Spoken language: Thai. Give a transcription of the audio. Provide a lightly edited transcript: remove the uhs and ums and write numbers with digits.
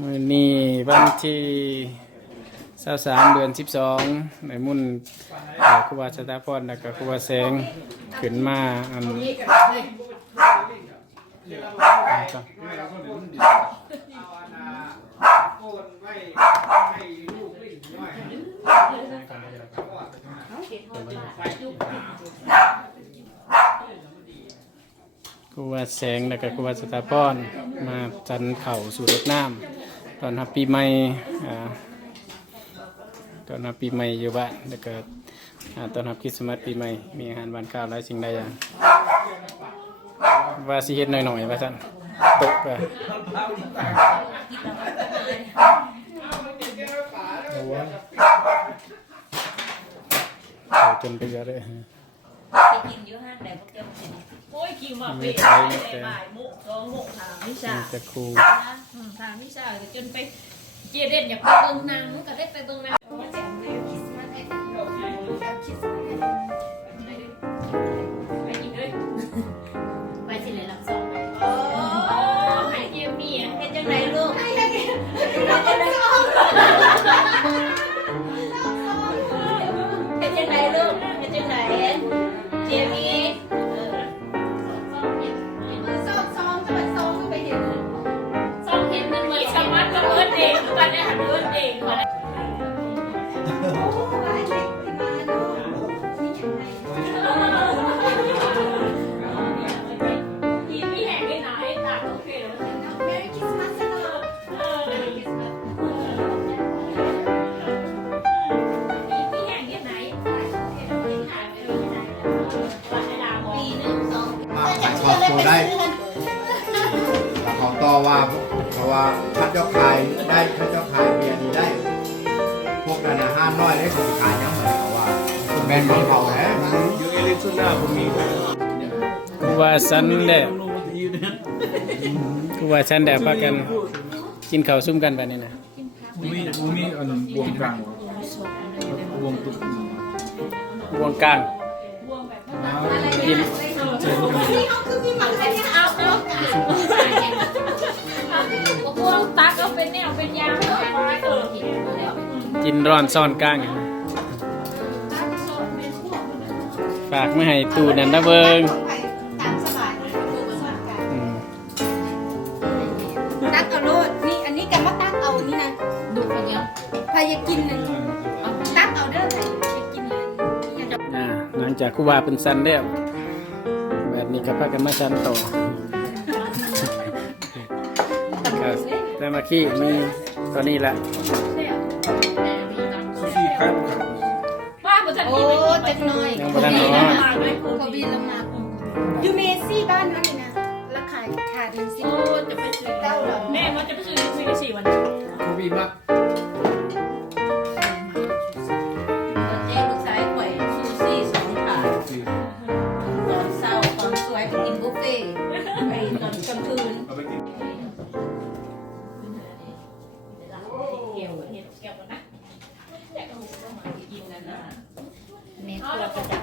มื้อนี้วันที่23 เดือน 12ในมุ่นครูบาสถาพรแล้วก็ครูบาแสงขึ้นมาอันครูบาแสงแล้วก็ครูบาสถาพรมาจันเข่าสู่รดน้ำตอนรับปีใหม่ตอนรับปีใหม่อยู่บ้านแล้วก็ตอนรับคริสต์มาสปีใหม่มีอาหารหวานข้าวหลายสิ่งหลายอย่างว่าสิเฮ็ดหน่อยๆว่าซั่นตกว่าจนไปเยอะเลยไปกินอยู่ห้างไหนพวกเจ้ากินโอ้ยกินมาไปบ่ายมุก2 โมงทางนิชาจะครูทางนิชาจนไปเจเด่นอยากไปเบิ่งหนังก็ได้ไปเบิ่งหนังมาแจกเร็วคริสต์มาสให้คริสต์มาสไปกินด้วยไปสิไหนรับซองไปโอ้ให้เยี่ยมนี่เฮ็ดจังไดลูกให้จังไดเฮ็ดจังไดลูกเฮ็ดจังไดเจมี่วันนี้หันเดินเองมาพี่แห่งได้ไหนตาโอเคเลยเมรี่คริสต์มาสเลยพี่แห่งได้ไหนวันดาปี1 2มาขายครอบครัวได้ของต่อว่าเพราะว่าพัดเจ้าขายได้พัดเจ้าขายเบียร์นี้ได้พวกนั้น500ได้ผมขายยังไงเพราะว่าแบรนด์ของเขาแหละอยู่เอลิซน่าผมมีครูบาสันแดดครูบาสันแดดพากันกินข้าวซุ่มกันแบบนี้นะมีอันบวงกลางบวงตุกวงกลางกินพวงตักก็เป็นแนวเป็นยางกินร้อนซ่อนกลางฝากไม่ให้ตูนั่นนะเบิงตักเอาโลดนี่อันนี้กันว่าตักเอานี่นะดูคนเดียวใครจะกินนะตักเอาเด้อใครจะกินเลยหลังจากครูบาเป็นสันแล้วแบบนี้ก็พากันมาสันต่อแต่มาขี้มีตอนนี้แหละป้าประจัน โอ้เจ็ดน้อย ยังบ่ทันนอนเขาบินลงมาอยู่เมซี่บ้านนั่นเลยนะราคาขาดเงินสิ โอ้จะไปซื้อแม่มันจะไปซื้อ4 วันโควิดมากเจ๊ลูกชายป่วยซูซี่2 ถาดตอนเช้าตอนสวยไปกินบุฟเฟ่ไปตอนกลางคืนเกี่ยวกันนะอยากเอาหมูมากินกันนะเมฆตัวประจับ